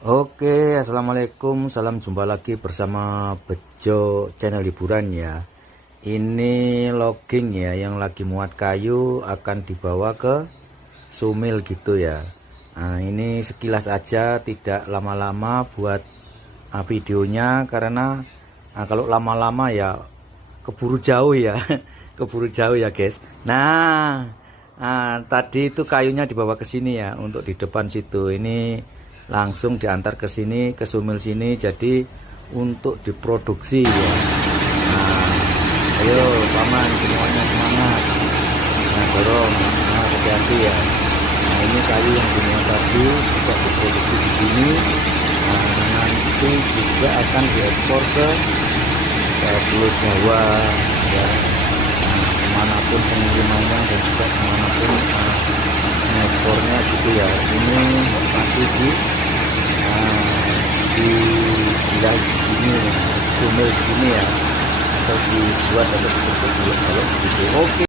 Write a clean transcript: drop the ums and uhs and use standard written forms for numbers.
Oke, assalamualaikum, salam jumpa lagi bersama Bejo channel hiburan ya. Ini logging ya, yang lagi muat kayu akan dibawa ke Sumil gitu ya. Nah, ini sekilas aja, tidak lama-lama buat videonya karena kalau lama-lama ya keburu jauh ya, keburu jauh ya guys. Tadi itu kayunya dibawa ke sini ya, untuk di depan situ. Ini langsung diantar ke sini, ke Sumil sini, jadi untuk diproduksi ya. Ayo paman semuanya semangat, dorong, hati-hati ya. Ini kayu yang dimuat tadi juga diproduksi di sini. Nanti juga akan diekspor ke Pulau Jawa ya, kemanapun pengirimannya dan juga kemanapun ekspornya gitu ya. Ini masih di wilayah sini, Sumil sini ya, atau dibuat atau dibentuk kalau begitu. Oke.